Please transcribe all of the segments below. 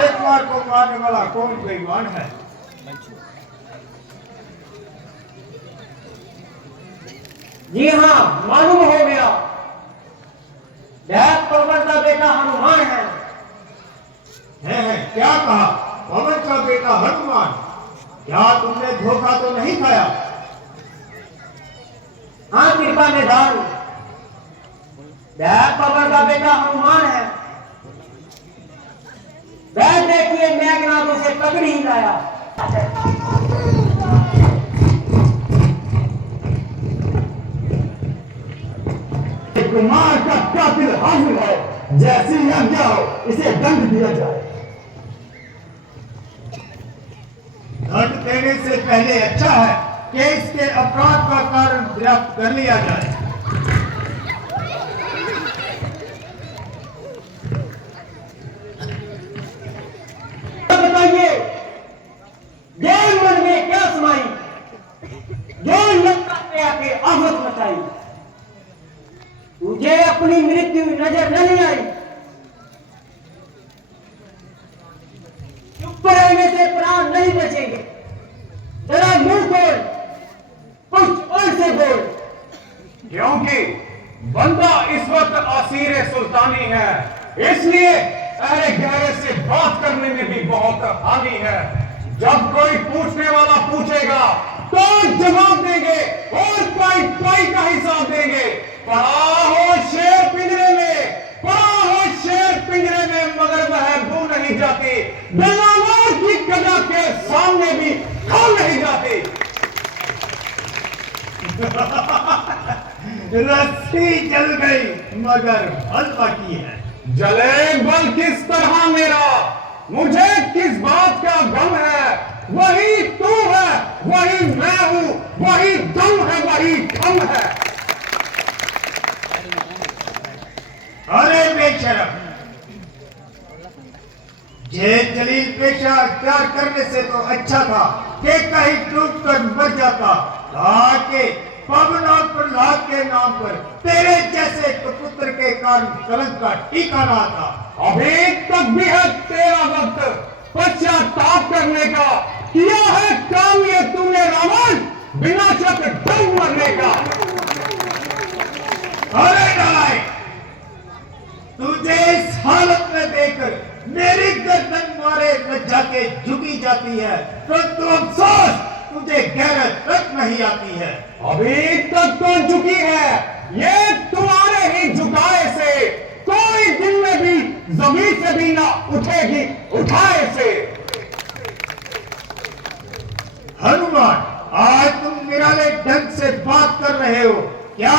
अक्षय कुमार को मारने वाला कौन बेईमान है? जी हाँ, मालूम हो गया। दैत पवन का बेटा हनुमान है। क्या कहा? पवन का बेटा हनुमान? क्या तुमने धोखा तो नहीं खाया? हाँ कृपा निधान, दैत पवन का बेटा हनुमान है। वह देखिए मेघनाद उसे पकड़ ही लाया। कुमार का कातिल हाजिर है, जैसी आज्ञा हो इसे दंड दिया जाए। दंड देने से पहले अच्छा है कि इसके अपराध का कारण गिरफ्त कर लिया जाए। बताइए, ये मन में क्या समाई जो लंका पे आके आफत मचाई? तुझे अपनी मृत्यु नजर नहीं आई? चुप रहने से प्राण नहीं बचेंगे। जरा मुंह खोल, कुछ और से बोल। क्योंकि बंदा इस वक्त असीर सुल्तानी है, इसलिए अरे गहरे से बात करने में भी बहुत हानि है। जब कोई पूछने वाला पूछेगा तो जवाब देंगे और कोई कोई का हिसाब देंगे। पड़ा हो शेर पिंजरे में, पड़ा हो शेर पिंजरे में, मगर वह बू नहीं जाती। बेलावार की कजा के सामने भी खोल नहीं जाती। रस्सी जल गई मगर बल बाकी है। जले बल किस तरह मेरा, मुझे किस बात का गम है? वही तू है, वही मैं हूं, वही दम है, वही थम है। अरे बेशरम, जे जलील पेशा अख्तियार करने से तो अच्छा था कि कहीं डूब कर मर जाता, ताकि पवन और प्रहलाद के नाम पर तेरे जैसे पुत्र के कारण कलंक का टीका ना आता। अभी तक भी है तेरा वक्त पश्चाताप करने का। किया है काम ये तूने रावण, बिना शक डूब मरने का। अरे नालायक, तुझे इस हालत में देखकर मेरी गर्दन मारे लज्जा के झुकी जाती है, तो तू अफसोस तुझे गैरत तक नहीं आती है। अभी तक तो झुकी है, ये तुम्हारे ही झुकाए से कोई दिन में भी जमीन से भी ना उठेगी उठाए से। हनुमान, आज तुम निराले ढंग से बात कर रहे हो क्या?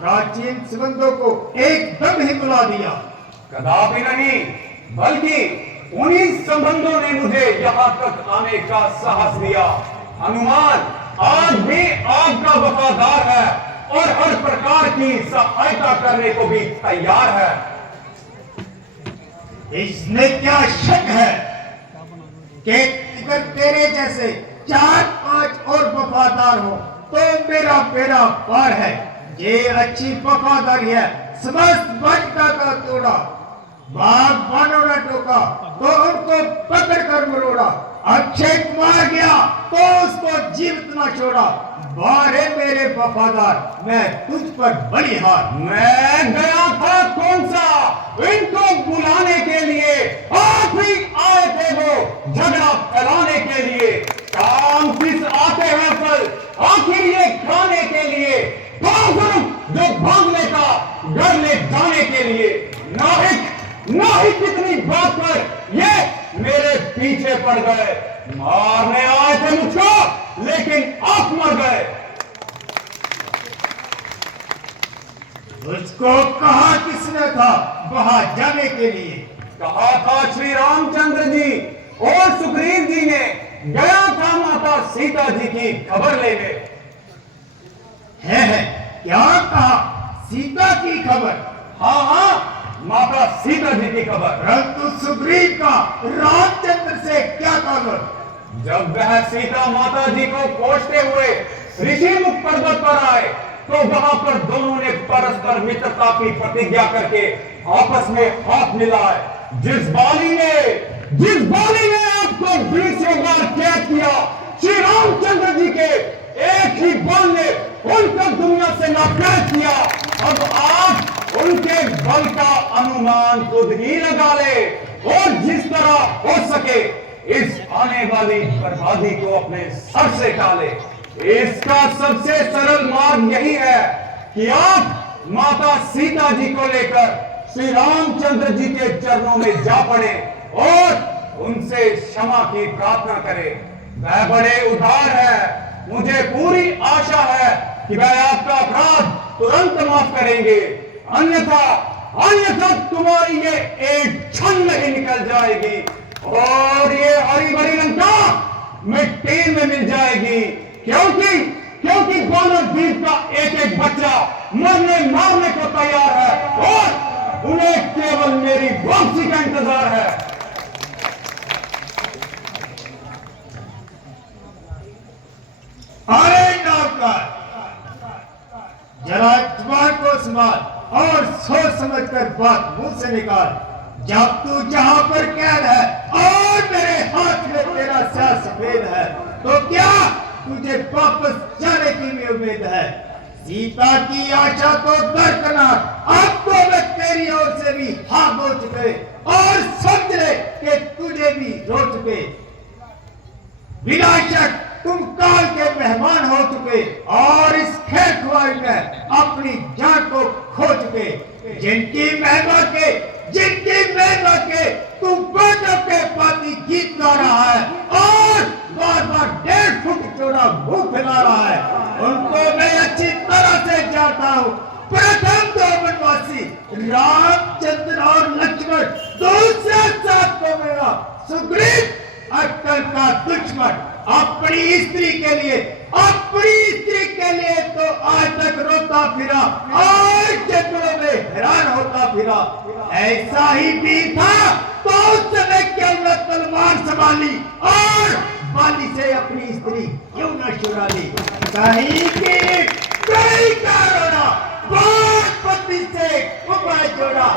प्राचीन संबंधों को एकदम ही बुला दिया। कदापि नहीं, बल्कि उन्हीं संबंधों ने मुझे यहाँ तक आने का साहस दिया। हनुमान आज भी आपका वफादार है और हर प्रकार की सहायता करने को भी तैयार है। इसमें क्या शक है कि अगर तेरे जैसे 4-5 और वफादार हो तो मेरा बेड़ा पार है। ये अच्छी वफादारी है। समस्त बादशाह का तोड़ा, बागबानों ने टोका तो उनको पकड़ कर मरोड़ा। अक्षय कुमार गया तो उसको जीवित न छोड़ा। बारे मेरे वफादार, मैं तुझ पर बलिहार। मैं गया था कौन सा इनको बुलाने के लिए, आप ही आए थे वो झगड़ा फैलाने के लिए। काम किस आते हैं फल, आखिर ये खाने के लिए। जो भागने का डर ले जाने के लिए। नाहिक कितनी बात पर ये मेरे पीछे पड़ गए। मारने आए थे मुझको, लेकिन आप मर गए। उसको कहा किसने था वहां जाने के लिए? कहा था श्री रामचंद्र जी और सुग्रीव जी ने। गया था माता सीता जी की खबर लेने। है क्या कहा? सीता की खबर? हाँ, माता सीता जी की खबर। परंतु सुग्रीव का रामचंद्र से क्या खबर? जब वह सीता माता जी को खोजते हुए ऋषिमुख पर्वत पर आए तो वहां पर दोनों ने परस्पर मित्रता की प्रतिज्ञा करके आपस में हाथ मिलाए। जिस बाली ने जिस बाली ने आपको 20 बार कैद किया, श्री रामचंद्र जी के एक ही बल ने उनको दुनिया से नापैद किया। अब आप उनके बल का अनुमान खुद ही लगा ले और जिस तरह हो सके इस आने वाली बर्बादी को अपने सर से टाले। इसका सबसे सरल मार्ग यही है कि आप माता सीता जी को लेकर श्री रामचंद्र जी के चरणों में जा पड़े और उनसे क्षमा की प्रार्थना करें। वह बड़े उदार है, मुझे पूरी आशा है कि वह आपका अपराध तुरंत माफ करेंगे, अन्यथा तुम्हारी ये एक क्षण नहीं निकल जाएगी और ये हरी भरी लंका मिट्टी में मिल जाएगी। क्योंकि बानर द्वीप का एक एक बच्चा मरने मारने को तैयार है और उन्हें केवल मेरी वापसी का इंतजार है। अरे नौकर, जरा जुबान को संभाल और सोच समझकर बात मुंह से निकाल। जब तू जहां पर कैद है और मेरे हाथ में तेरा स्याह सफेद है, तो क्या तुझे वापस जाने की भी उम्मीद है? सीता की आशा तो दरकनार, अब तो मैं तेरी ओर से भी हाँ बोल चुके और समझ ले कि तुझे भी रो चुके। विनाशक तुम काल के मेहमान हो चुके और इस खेल खुआई में अपनी जान को खो चुके। जिनकी महिमा के तुम बाटों के पाती गीत गा रहा है और बार बार 1.5 फुट चौड़ा मुंह फैला रहा है, उनको मैं अच्छी तरह से जानता हूँ। प्रथम दो वनवासी रामचंद्र और लक्ष्मण, दूसरे साथ को मेरा सुग्रीव अक्कल का दुश्मन। अपनी स्त्री के लिए तो आज तक रोता फिरा और जंगलों में हैरान होता फिरा। ऐसा ही भी था तो उस समय क्यों न तलवार संभाली और बाली से अपनी स्त्री क्यों न चुरा ली। कहीं का रोना बात पत्नी से उपाय जोड़ा।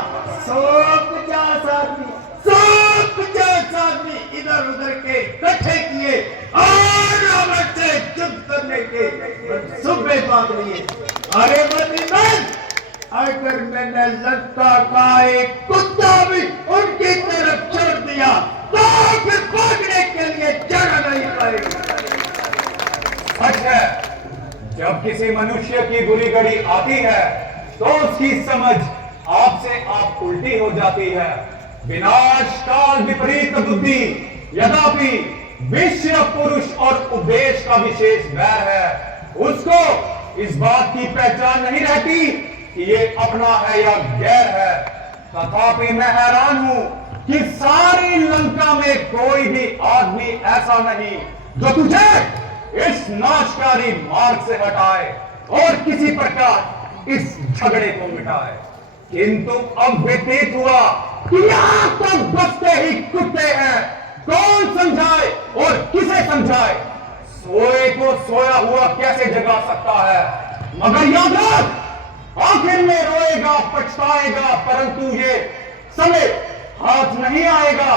150 आदमी इधर उधर के इकट्ठे किए और रावण से युद्ध करने के सुबह बांध लिए। अरे बदरीमन, अगर मैंने लंका का एक कुत्ता भी उनकी तरफ छोड़ दिया तो फिर भागने के लिए जगह नहीं पाएगी। सच है, जब किसी मनुष्य की बुरी घड़ी आती है तो उसकी समझ आपसे आप उल्टी हो जाती है। विनाश काल विपरीत बुद्धि, यद्यपि विश्व पुरुष और उपदेश का विशेष वैर है। उसको इस बात की पहचान नहीं रहती कि ये अपना है या गैर है। तथापि मैं हैरान हूं कि सारी लंका में कोई भी आदमी ऐसा नहीं जो तुझे इस नाशकारी मार्ग से हटाए और किसी प्रकार इस झगड़े को मिटाए। किंतु अब व्यतीत हुआ कि यहां तक बचते ही कुत्ते हैं। कौन समझाए और किसे समझाए? सोए को सोया हुआ कैसे जगा सकता है? मगर याद रख, आखिर में रोएगा पछताएगा, परंतु ये समय हाथ नहीं आएगा।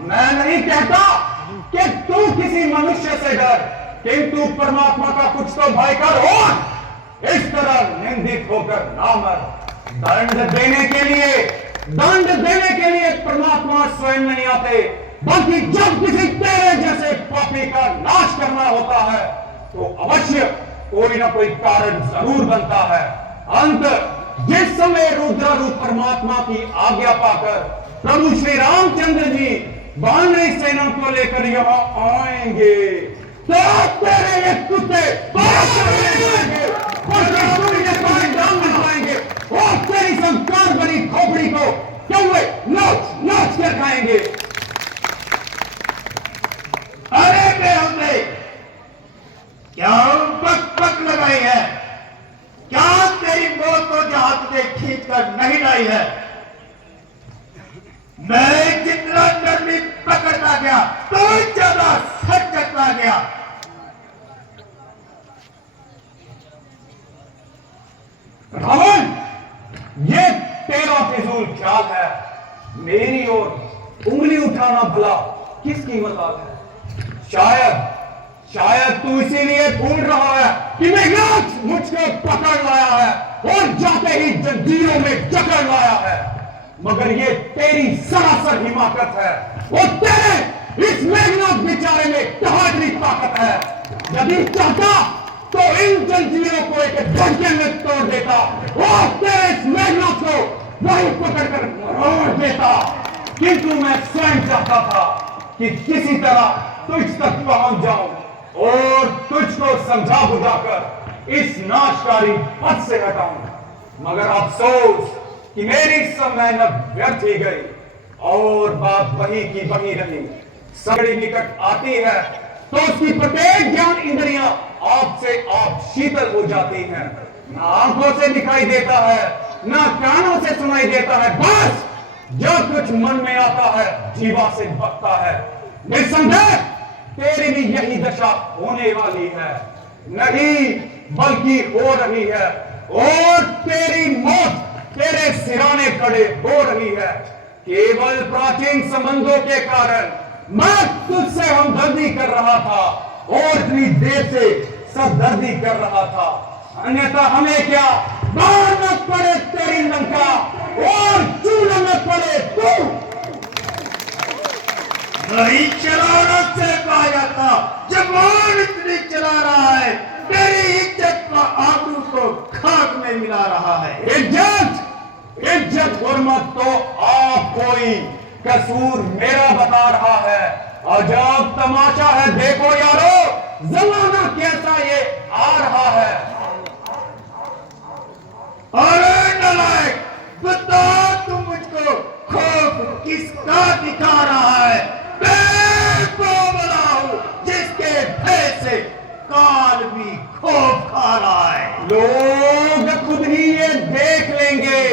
मैं नहीं कहता कि तू किसी मनुष्य से डर, किंतु परमात्मा का कुछ तो भय कर और इस तरह निंदित होकर ना मर। दंड देने के लिए परमात्मा स्वयं नहीं आते, बल्कि जब किसी तेरे जैसे पापी का नाश करना होता है तो अवश्य कोई ना कोई कारण जरूर बनता है। अंत जिस समय रुद्र रूप परमात्मा की आज्ञा पाकर प्रभु श्री रामचंद्र जी वानरी सेना को लेकर यहाँ आएंगे तो तेरे ये कुत्ते और तेरी संस्कार बनी खोपड़ी को कौवे नोच कर खाएंगे। अरे बेहुदे, क्या बक लगाई है? क्या तेरी मौत को जहां तुझे खींच कर नहीं लाई है? मैं जितना नरमी पकड़ता गया तो ज्यादा सचता गया। रावण, ये तेरा फिजूल ख्याल है। मेरी ओर उंगली उठाना भला किसकी मजाल है? शायद तू इसीलिए ढूंढ रहा है कि मेघनाथ मुझको पकड़ लाया है और जाते ही जंजीरों में जकड़ लाया है, मगर ये तेरी सरासर हिमाकत है और तेरे इस मेघनाथ बेचारे में तहारी ताकत है। यदि चाहता तो इन जंजीरों को एक झटके में तोड़ देता और तेरे इस मेघनाथ को वहीं पकड़कर मरोड़ देता, किंतु मैं स्वयं चाहता था कि किसी तरह तुझ तक पहुंच जाऊं और तुझको समझा बुझाकर इस नाशकारी पद से हटाऊं, मगर अफसोस कि मेरी सब मेहनत व्यर्थ ही गई और बात वही की वही रही। सगड़ी निकट आती है तो उसकी प्रत्येक ज्ञान इंद्रियां आपसे आप शीतल हो जाती हैं, ना आंखों से दिखाई देता है ना कानों से सुनाई देता है, बस जो कुछ मन में आता है जीवा से बकता है। निसंदेह तेरी भी यही दशा होने वाली है, नहीं बल्कि हो रही है, और तेरी मौत तेरे सिराने खड़े हो रही है। केवल प्राचीन संबंधों के कारण मैं तुझसे हमदर्दी कर रहा था और इतनी देर से सरदर्दी कर रहा था, अन्यथा हमें क्या बाढ़ में पड़े तेरी लंका और चूल्हे में पड़े तू। नहीं चलाना से कहा जाता, जवान इतनी चला रहा है, तेरी इज्जत का आबरू को खाक में मिला रहा है। इज्जत हुर्मत तो आप कोई कसूर मेरा बता रहा है। अजब तमाशा है, देखो यारो जमाना कैसा ये आ रहा है। अरे नालायक, बता तू मुझको खौफ किसका दिखा रहा है? मैं तो बड़ा हूं जिसके भय से काल भी खौफ खा रहा है। लोग खुद ही ये देख लेंगे